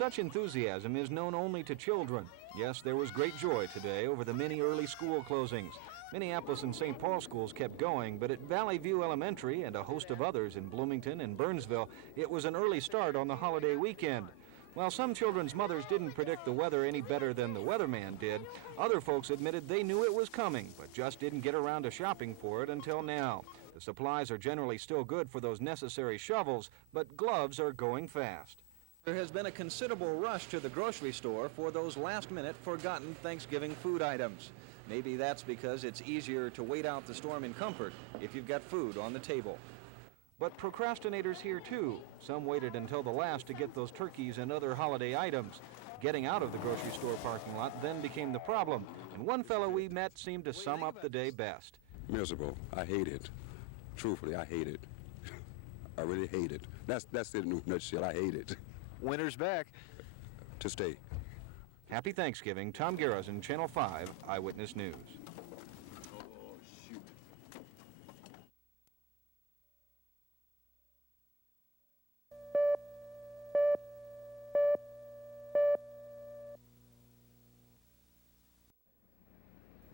Such enthusiasm is known only to children. Yes, there was great joy today over the many early school closings. Minneapolis and St. Paul schools kept going, but at Valley View Elementary and a host of others in Bloomington and Burnsville, it was an early start on the holiday weekend. While some children's mothers didn't predict the weather any better than the weatherman did, other folks admitted they knew it was coming, but just didn't get around to shopping for it until now. The supplies are generally still good for those necessary shovels, but gloves are going fast. There has been a considerable rush to the grocery store for those last-minute forgotten Thanksgiving food items. Maybe that's because it's easier to wait out the storm in comfort if you've got food on the table. But procrastinators here too. Some waited until the last to get those turkeys and other holiday items. Getting out of the grocery store parking lot then became the problem, and one fellow we met seemed to sum up the day best. Miserable. I hate it. Truthfully, I hate it. I really hate it. That's it in a nutshell. I hate it. Winter's back. To stay. Happy Thanksgiving. Tom Garrison, Channel 5 Eyewitness News. Oh, shoot.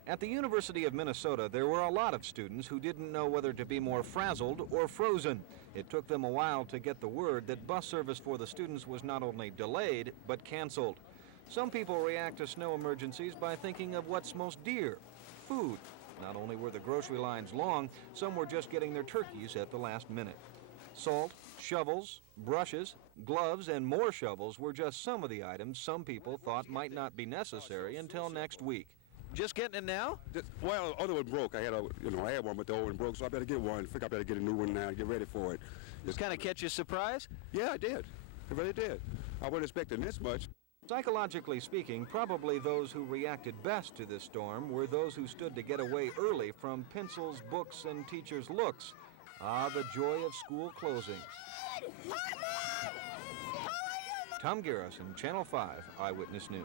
At the University of Minnesota, there were a lot of students who didn't know whether to be more frazzled or frozen. It took them a while to get the word that bus service for the students was not only delayed, but canceled. Some people react to snow emergencies by thinking of what's most dear: food. Not only were the grocery lines long, some were just getting their turkeys at the last minute. Salt, shovels, brushes, gloves, and more shovels were just some of the items some people thought might not be necessary until next week. Just getting it now? Well, the other one broke. I had one, but the old one broke, so I better get one. I think I better get a new one now and get ready for it. Just kind of catch you surprise? Yeah, I did. I really did. I wasn't expecting this much. Psychologically speaking, probably those who reacted best to this storm were those who stood to get away early from pencils, books, and teachers' looks. Ah, the joy of school closing. Tom Garrison, Channel 5 Eyewitness News.